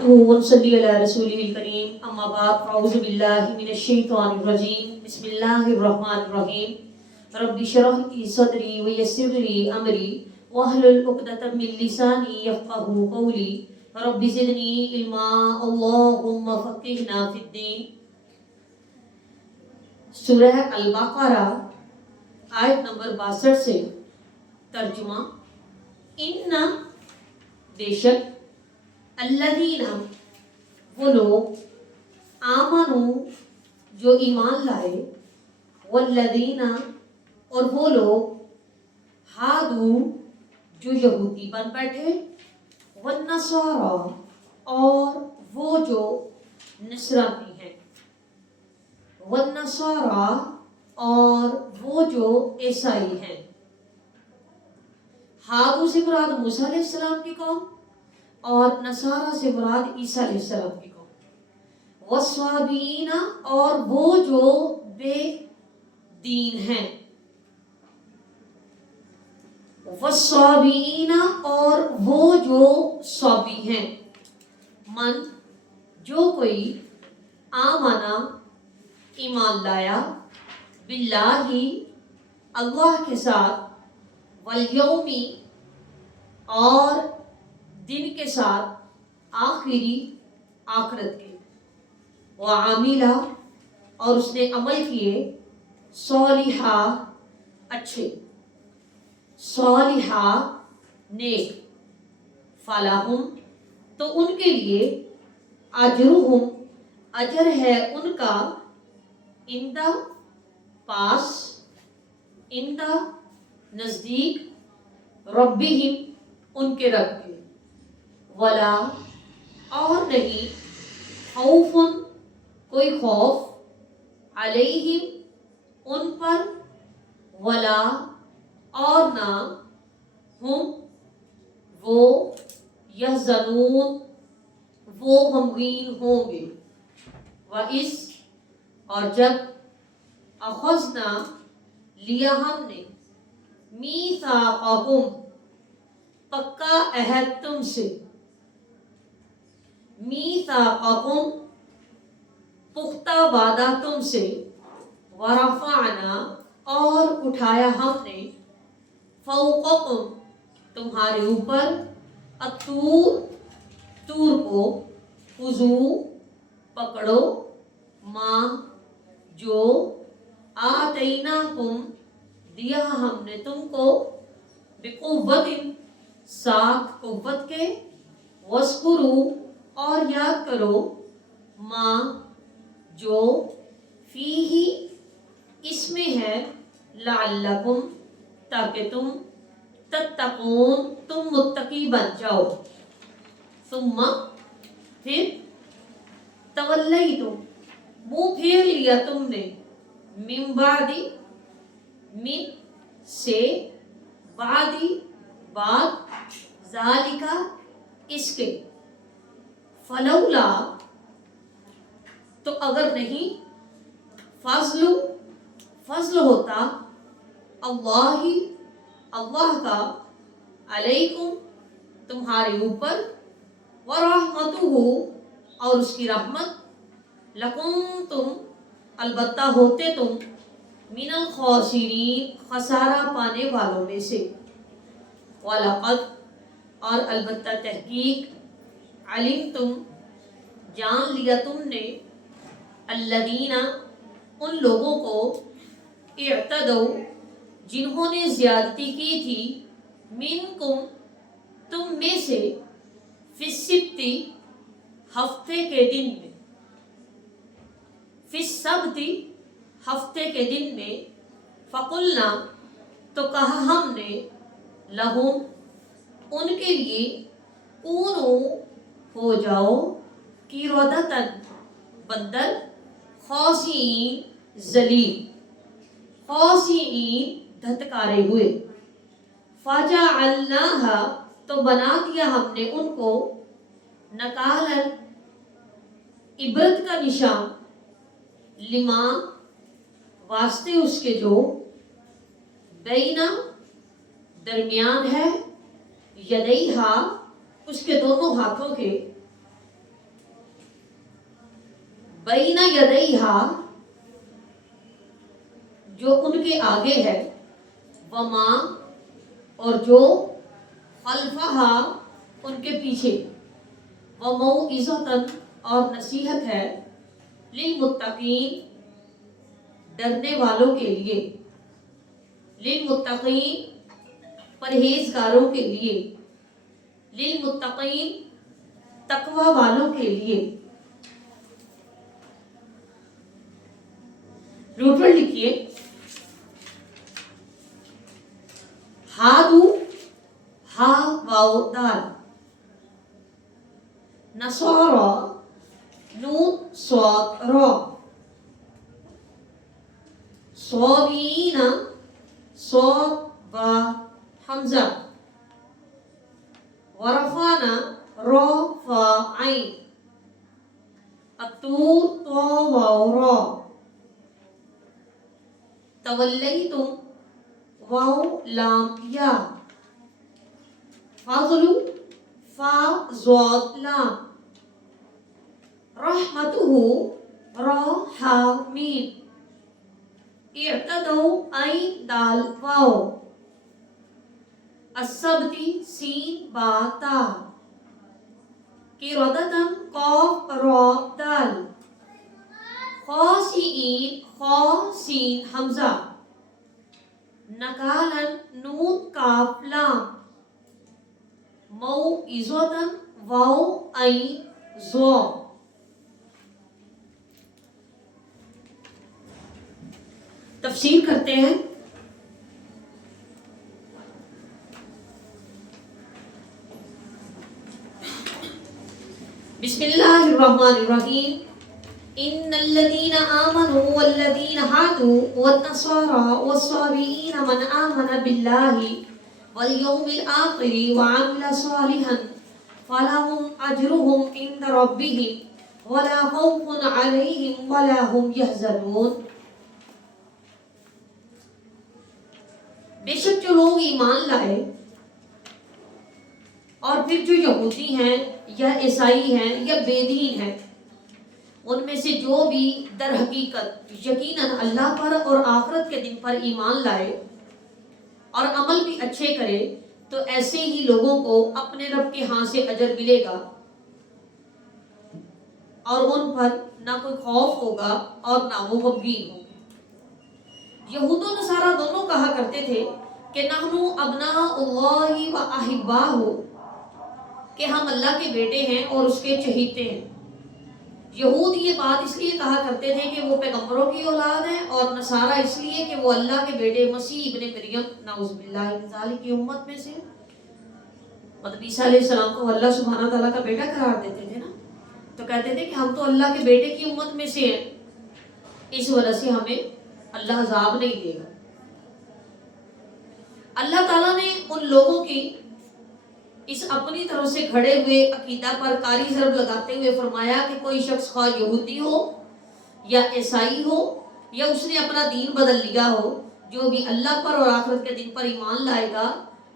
ونصلي على رسوله الكريم أما بعد فأعوذ بالله من الشيطان الرجيم بسم الله الرحمن الرحيم رب اشرح لي صدري ويسر لي أمري واحلل عقدة من لساني يفقهوا قولي رب زدني علما اللهم فقهنا في الدين. سورہ البقرہ آیت نمبر 62 سے ترجمہ. ان بے شک الذین وہ لوگ آمنو جو ایمان لائے والذین اور وہ لوگ ہادو جو یہودی بن بیٹھے والنصارى اور وہ جو نصرانی ہیں والنصارى اور وہ جو عیسائی ہیں. ہادو سے مراد موسیٰ علیہ السلام کی قوم اور نصارہ سے مراد عیسیٰ علیہ السلام کی قوم. والصابئین اور وہ جو بے دین ہیں. والصابئین اور وہ جو صابی ہیں. من جو کوئی آمنا ایمان لایا باللہ اللہ کے ساتھ والیومی اور دن کے ساتھ آخری آخرت کے وعاملہ اور اس نے عمل کیے صالحہ اچھے صالحہ نیک فلاحم تو ان کے لیے اجرہم اجر ہے ان کا اندہ پاس اندہ نزدیک ربہم ان کے رب کے ولا اور نہیں خوف کوئی خوف علیہم ان پر ولا اور نہ ہم وہ یحزنون وہ غمگین ہوں گے. وَإِذْ اور جب اخذنا لیا ہم نے میثاقکم پکا عہد تم سے میثاقکم پختہ وعدہ تم سے ورفعنا اور اٹھایا ہم نے فوقکم تمہارے اوپر الطور طور کو خذو پکڑو ما جو آتیناکم دیا ہم نے تم کو بقوت ساتھ قوت کے وذکروا اور یاد کرو ما جو فیہ اس میں ہے لعلکم تاکہ تم تتقون تم متقی بن جاؤ. ثم پھر تولیتم منہ پھیر لیا تم نے من بعدی من سے بعدی بعد ذالکا اس کے فلولا تو اگر نہیں فضل ہوتا اللہ کا علیکم تمہارے اوپر ورحمتہ اور اس کی رحمت لکم تم البتہ ہوتے تم من الخاسرین خسارہ پانے والوں میں سے. وَلَقَدْ اور البتہ تحقیق علمتم جان لیا تم نے الذین ان لوگوں کو اعتدوا جنہوں نے زیادتی کی تھی منکم تم میں سے فی السبت ہفتے کے دن میں فی السبت ہفتے کے دن میں فقلنا تو کہا ہم نے لہم ان کے لیے کونو ہو جاؤ قردۃ بندر خاسئین ذلیل خاسئین دھتکارے ہوئے. فجعلناہا تو بنا دیا ہم نے ان کو نکالن عبرت کا نشان لما واسطے اس کے جو بینا درمیان ہے یدیہا اس کے دونوں ہاتھوں کے بین یدیہا جو ان کے آگے ہے، وما اور جو خلفہا ان کے پیچھے، وموعظۃ اور نصیحت ہے، للمتقین ڈرنے والوں کے لیے، للمتقین پرہیزگاروں کے لیے، للمتقین تقوی والوں کے لیے۔ نیوٹرل لکھیے، ہادو ہا واو دال، نصارا نون صاد را، صابین صاد با حمزہ، ورفعنا را فا عین، الطور طا واو را، تولیتم واو لام یا، فضل فا ضاد لام، رحمتہ را ہا میم، اعتدوا عین دال واو، السبتی سین با تا، قردۃ قاف را دال، خاشعین خا سین حمزہ، نکالا نون کاف لام، موعظۃ واو عین ضا۔ تفسیر کرتے ہیں۔ بسم اللہ الرحمن الرحیم، ان الذین آمنوا والذین ہادوا والنصارى والصابئین من آمن باللہ والیوم الآخر وعمل صالحا فلهم اجرهم عند ربهم ولا خوف علیہم ولا هم یحزنون۔ بے شک جو لوگ ایمان لائے اور پھر جو یہودی ہیں یا عیسائی ہیں یا بے دین ہیں، ان میں سے جو بھی در حقیقت یقیناً اللہ پر اور آخرت کے دن پر ایمان لائے اور عمل بھی اچھے کرے، تو ایسے ہی لوگوں کو اپنے رب کے ہاں سے اجر ملے گا اور ان پر نہ کوئی خوف ہوگا اور نہ وہ غمگین ہوں گے۔ یہود و نصارہ دونوں کہا کرتے تھے کہ نحنو ابناء اللہ و احباہ، کہ ہم اللہ کے بیٹے ہیں اور اس کے چہیتے ہیں۔ یہود یہ بات اس لیے کہا کرتے تھے کہ وہ پیغمبروں کی اولاد ہیں، اور نصارہ اس لیے کہ وہ اللہ کے بیٹے مسیح ابن مریم نعوذ باللہ من ذالک کی امت میں سے، مطلب عیسیٰ علیہ السلام کو اللہ سبحانہ تعالیٰ کا بیٹا قرار دیتے تھے نا، تو کہتے تھے کہ ہم تو اللہ کے بیٹے کی امت میں سے ہیں، اس وجہ سے ہمیں اللہ عذاب نہیں دے گا۔ اللہ تعالیٰ نے ان لوگوں کی اس اپنی طرف سے کھڑے ہوئے عقیدہ پر کاری ضرب لگاتے ہوئے فرمایا کہ کوئی شخص خواہ یہودی ہو یا عیسائی ہو یا اس نے اپنا دین بدل لیا ہو، جو بھی اللہ پر اور آخرت کے دن پر ایمان لائے گا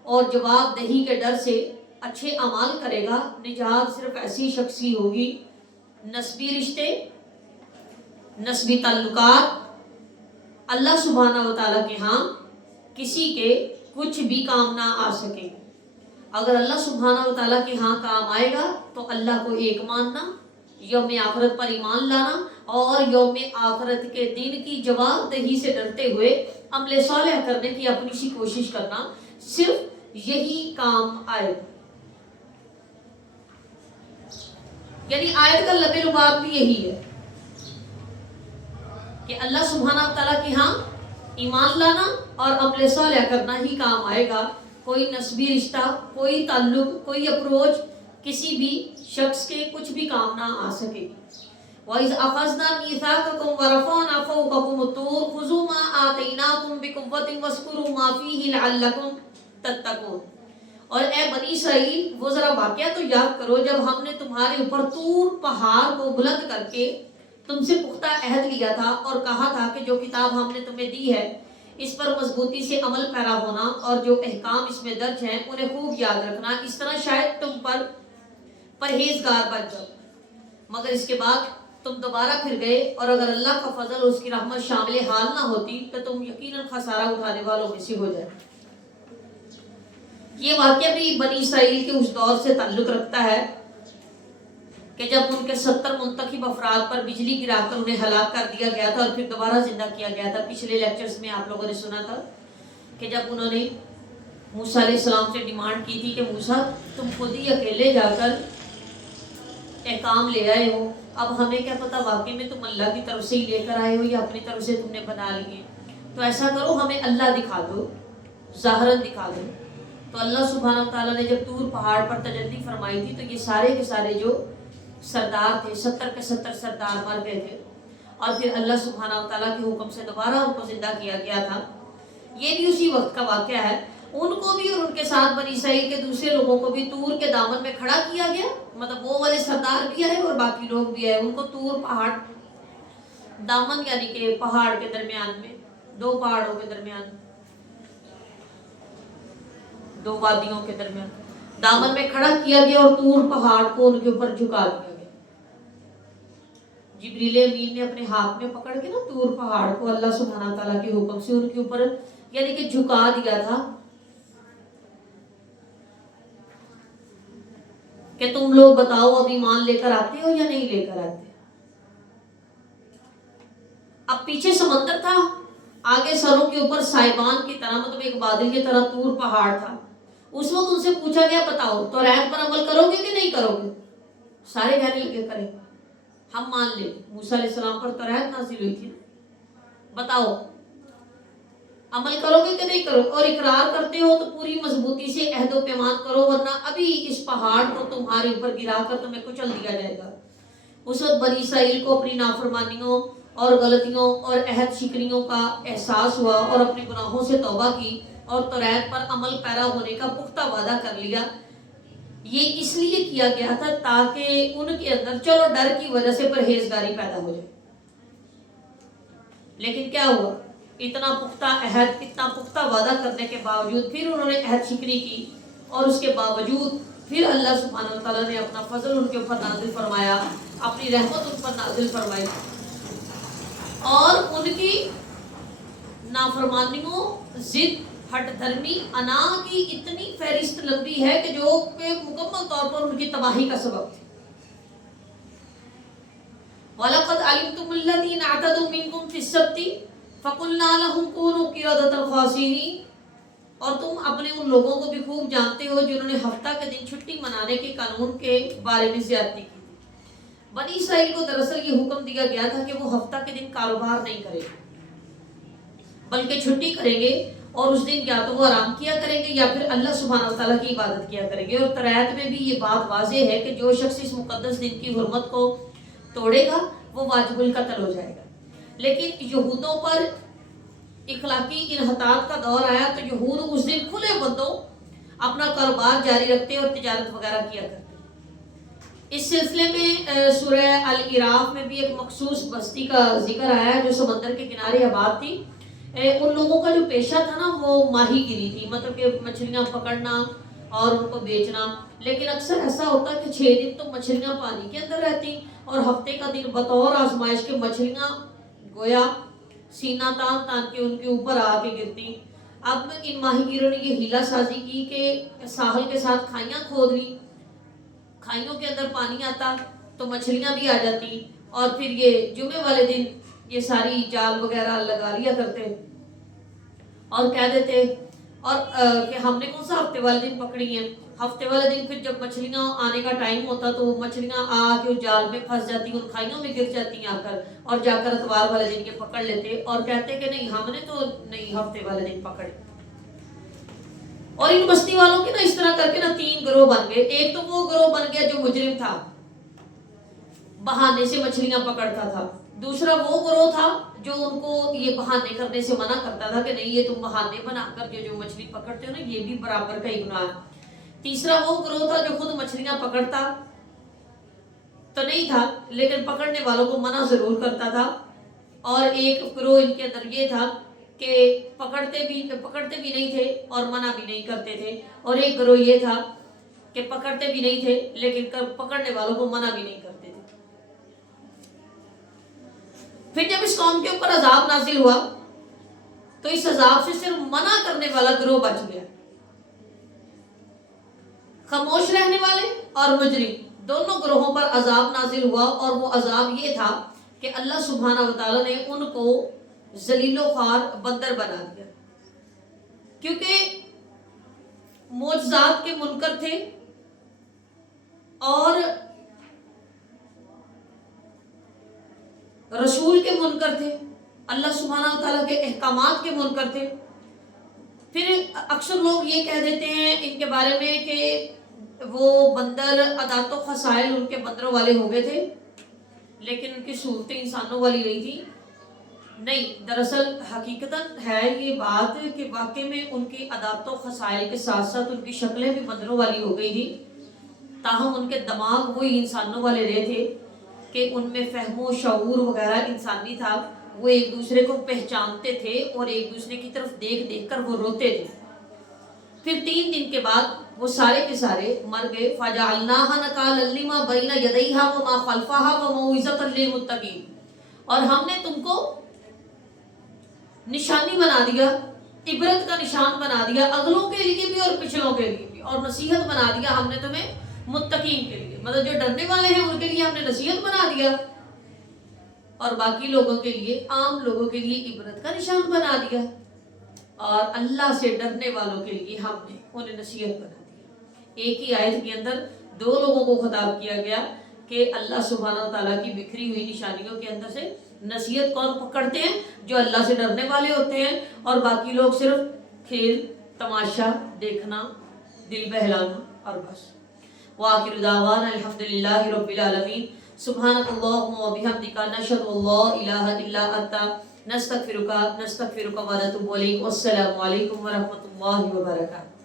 اور جواب دہی کے ڈر سے اچھے اعمال کرے گا، نجات صرف ایسی شخص کی ہوگی۔ نسبی رشتے، نسبی تعلقات اللہ سبحانہ و تعالیٰ کے ہاں کسی کے کچھ بھی کام نہ آ سکے۔ اگر اللہ سبحانہ و تعالیٰ کے ہاں کام آئے گا تو اللہ کو ایک ماننا، یوم آخرت پر ایمان لانا اور یوم آخرت کے دن کی جواب دہی سے ڈرتے ہوئے عمل صالح کرنے کی اپنی سی کوشش کرنا، صرف یہی کام آئے۔ یعنی آیت کا لب لباب بھی یہی ہے کہ اللہ سبحانہ و تعالیٰ کے ہاں ایمان لانا اور عمل صالح کرنا ہی کام آئے گا۔ کوئی نسبی رشتہ، کوئی تعلق، کوئی اپروچ کسی بھی شخص کے کچھ بھی کام نہ آ سکے گی۔ وَإِذْ أَخَذْنَا مِيثَاقَكُمْ وَرَفَعْنَا فَوْقَكُمُ الطُّورَ خُذُوا مَا آتَيْنَاكُمْ بِقُوَّةٍ وَاذْكُرُوا مَا فِيهِ لَعَلَّكُمْ تَتَّقُونَ۔ اور اے بنی اسرائیل، وہ ذرا واقعہ تو یاد کرو جب ہم نے تمہارے اوپر طور پہاڑ کو بلند کر کے تم سے پختہ عہد لیا تھا اور کہا تھا کہ جو کتاب ہم نے تمہیں دی ہے اس پر مضبوطی سے عمل پیرا ہونا اور جو احکام اس میں درج ہیں انہیں خوب یاد رکھنا، اس طرح شاید تم پر پرہیزگار بن جاؤ۔ مگر اس کے بعد تم دوبارہ پھر گئے اور اگر اللہ کا فضل اور اس کی رحمت شامل حال نہ ہوتی تو تم یقیناً خسارہ اٹھانے والوں میں سے ہو جائے۔ یہ واقعہ بھی بنی اسرائیل کے اس دور سے تعلق رکھتا ہے کہ جب ان کے 70 منتخب افراد پر بجلی گرا کر انہیں ہلاک کر دیا گیا تھا اور پھر دوبارہ زندہ کیا گیا تھا۔ پچھلے لیکچرز میں آپ لوگوں نے سنا تھا کہ جب انہوں نے موسیٰ علیہ السلام سے ڈیمانڈ کی تھی کہ موسیٰ تم خود ہی اکیلے جا کر احکام لے آئے ہو، اب ہمیں کیا پتہ واقعی میں تم اللہ کی طرف سے ہی لے کر آئے ہو یا اپنی طرف سے تم نے بنا لیے، تو ایسا کرو ہمیں اللہ دکھا دو، ظاہراً دکھا دو۔ تو اللہ سبحانہ وتعالیٰ نے جب طور پہاڑ پر تجلی فرمائی تھی تو یہ سارے کے سارے جو سردار تھے 70 کے 70 سردار مر گئے تھے اور پھر اللہ سبحانہ وتعالیٰ کے حکم سے دوبارہ ان کو زندہ کیا گیا تھا۔ یہ بھی اسی وقت کا واقعہ ہے۔ ان کو بھی اور ان کے ساتھ بنی اسرائیل کے دوسرے لوگوں کو بھی طور کے دامن میں کھڑا کیا گیا، مطلب وہ والے سردار بھی آئے اور باقی لوگ بھی آئے۔ ان کو طور پہاڑ دامن یعنی کہ پہاڑ کے درمیان میں، دو پہاڑوں کے درمیان، دو وادیوں کے درمیان دامن میں کھڑا کیا گیا اور طور پہاڑ کو ان کے اوپر جھکا دیا گیا۔ جبریل امین نے اپنے ہاتھ میں پکڑ کے نا طور پہاڑ کو اللہ سبحانہ تعالیٰ کے حکم سے ان کے اوپر یعنی کہ جھکا دیا تھا کہ تم لوگ بتاؤ اب ایمان لے کر آتے ہو یا نہیں لے کر آتے۔ اب پیچھے سمندر تھا، آگے سروں کے اوپر سائبان کی طرح مطلب ایک بادل کی طرح طور پہاڑ تھا۔ اس وقت ان سے پوچھا گیا بتاؤ توریت پر عمل کرو گے کہ نہیں کرو گے؟ سارے کہنے لگے کریں، ہم مان لیں۔ موسیٰ علیہ السلام پر توریت نازل ہوئی تھی، بتاؤ عمل کرو گے کہ نہیں کرو، اور اقرار کرتے ہو تو پوری مضبوطی سے عہد و پیمان کرو ورنہ ابھی اس پہاڑ کو تمہارے اوپر گرا کر تمہیں کچل دیا جائے گا۔ اس وقت بنی اسرائیل کو اپنی نافرمانیوں اور غلطیوں اور عہد شکنیوں کا احساس ہوا اور اپنے گناہوں سے توبہ کی اور توریت پر عمل پیرا ہونے کا پختہ وعدہ کر لیا۔ یہ اس لیے کیا گیا تھا تاکہ ان کے اندر چلو ڈر کی وجہ سے پرہیزگاری پیدا ہو جائے۔ لیکن کیا ہوا؟ اتنا پختہ عہد، اتنا پختہ وعدہ کرنے کے باوجود پھر انہوں نے عہد شکنی کی اور اس کے باوجود پھر اللہ سبحانہ وتعالیٰ نے اپنا فضل ان کے اوپر نازل فرمایا، اپنی رحمت ان پر نازل فرمائی اور ان کی نافرمانیوں، ضد، ہٹ دھرمی، انا کی اتنی فہرست لمبی ہے کہ جو کہ مکمل طور پر ان کی تباہی کا سبب تھی۔ وَلَقَدْ عَلِمْتُمُ الَّذِينَ اعْتَدُوا مِنْكُمْ فِي السَّبْتِ فَقُلْنَا لَهُمْ كُونُوا قِرَدَةً خَاسِئِينَ۔ اور تم اپنے ان لوگوں کو بھی خوب جانتے ہو جنہوں نے ہفتہ کے دن چھٹی منانے کے قانون کے بارے میں زیادتی کی تھی۔ بنی اسرائیل کو دراصل یہ حکم دیا گیا تھا کہ وہ ہفتہ کے دن کاروبار نہیں کریں گے بلکہ چھٹی کریں گے اور اس دن یا تو وہ آرام کیا کریں گے یا پھر اللہ سبحانہ وتعالیٰ کی عبادت کیا کریں گے۔ اور توریت میں بھی یہ بات واضح ہے کہ جو شخص اس مقدس دن کی حرمت کو توڑے گا وہ واجب القتل ہو جائے گا۔ لیکن یہودوں پر اخلاقی انحطاط کا دور آیا تو یہود اس دن کھلے بندوں اپنا کاروبار جاری رکھتے اور تجارت وغیرہ کیا کرتے۔ اس سلسلے میں سورہ الاعراف میں بھی ایک مخصوص بستی کا ذکر آیا ہے جو سمندر کے کنارے آباد تھی۔ ان لوگوں کا جو پیشہ تھا نا وہ ماہی گیری تھی، مطلب کہ مچھلیاں پکڑنا اور ان کو بیچنا۔ لیکن اکثر ایسا ہوتا کہ 6 دن تو مچھلیاں پانی کے اندر رہتی اور ہفتے کا دن بطور آزمائش کے مچھلیاں گویا سینہ تان تان کے ان کے اوپر آ کے گرتی۔ اب ان ماہی گیروں نے یہ ہیلا سازی کی کہ ساحل کے ساتھ کھائیاں کھود لی، کھائیوں کے اندر پانی آتا تو مچھلیاں بھی آ جاتی اور پھر یہ جمعے والے دن یہ ساری جال وغیرہ لگا لیا کرتے اور کہہ دیتے اور کہ ہم نے کون سا ہفتے والے دن پکڑی ہیں۔ ہفتے والے دن پھر جب مچھلیاں آنے کا ٹائم ہوتا تو مچھلیاں آ کے جال میں پھنس جاتی، ان کھائیوں میں گر جاتی آ کر، اور جا کر اتوار والے دن یہ پکڑ لیتے اور کہتے کہ نہیں ہم نے تو نہیں ہفتے والے دن پکڑے۔ اور ان بستی والوں کے نا اس طرح کر کے نا 3 گروہ بن گئے۔ ایک تو وہ گروہ بن گیا جو مجرم تھا، بہانے سے مچھلیاں پکڑتا تھا۔ دوسرا وہ گروہ تھا جو ان کو یہ بہانے کرنے سے منع کرتا تھا کہ نہیں یہ تم بہانے بنا کر جو مچھلی پکڑتے ہو نا یہ بھی برابر کا ہی گناہ ہے۔ تیسرا وہ گروہ تھا جو خود مچھلیاں پکڑتا تو نہیں تھا لیکن پکڑنے والوں کو منع ضرور کرتا تھا۔ اور ایک گروہ ان کے اندر یہ تھا کہ پکڑتے بھی نہیں تھے اور منع بھی نہیں کرتے تھے، اور ایک گروہ یہ تھا کہ پکڑتے بھی نہیں تھے لیکن پکڑنے والوں کو منع بھی نہیں کرتے تھے۔ پھر جب اس قوم کے اوپر عذاب نازل ہوا تو اس عذاب سے صرف منع کرنے والا گروہ بچ گیا. خاموش رہنے والے اور مجرم دونوں گروہوں پر عذاب نازل ہوا، اور وہ عذاب یہ تھا کہ اللہ سبحانہ و تعالیٰ نے ان کو ذلیل و خوار بندر بنا دیا، کیونکہ معجزات کے منکر تھے اور رسول کے منکر تھے، اللہ سبحانہ و تعالیٰ کے احکامات کے منکر تھے. پھر اکثر لوگ یہ کہہ دیتے ہیں ان کے بارے میں کہ وہ بندر عادات و خصائل ان کے بندروں والے ہو گئے تھے، لیکن ان کی صورتیں انسانوں والی نہیں تھی. نہیں، دراصل حقیقتاً ہے یہ بات کہ واقعی میں ان کی عادات و خصائل کے ساتھ ساتھ ان کی شکلیں بھی بندروں والی ہو گئی تھی، تاہم ان کے دماغ وہی انسانوں والے رہے تھے کہ ان میں فہم و شعور وغیرہ انسانی تھا. وہ ایک دوسرے کو پہچانتے تھے اور ایک دوسرے کی طرف دیکھ دیکھ کر وہ روتے تھے. پھر 3 دن کے بعد وہ سارے کے سارے مر گئے. فَجَعَلْنَاهَا نَكَالًا لِمَا بَيْنَ يَدَيْهَا وَمَا خَلْفَهَا وَمَوْعِظَةً لِّلْمُتَّقِينَ. اور ہم نے تم کو نشانی بنا دیا، عبرت کا نشان بنا دیا، اگلوں کے لیے بھی اور پچھلوں کے لیے بھی، اور نصیحت بنا دیا ہم نے تمہیں متقین کے لیے، مطلب جو ڈرنے والے ہیں ان کے لیے ہم نے نصیحت بنا دیا، اور باقی لوگوں کے لیے، عام لوگوں کے لیے عبرت کا نشان بنا دیا، اور اللہ سے ڈرنے والوں کے لیے ہم نے انہیں نصیحت بنا دیا. ایک ہی آیت کے اندر 2 لوگوں کو خطاب کیا گیا کہ اللہ سبحانہ و تعالیٰ کی بکھری ہوئی نشانیوں کے اندر سے نصیحت کون پکڑتے ہیں؟ جو اللہ سے ڈرنے والے ہوتے ہیں، اور باقی لوگ صرف کھیل تماشا دیکھنا، دل بہلانا اور بس. وآخر دعوانا الحمدللہ رب العالمین. سبحانک اللہم و بحمدک نشہد ان لا الہ الا انت نستغفرک ونتوب الیک. والسلام علیکم ورحمۃ اللہ وبرکاتہ.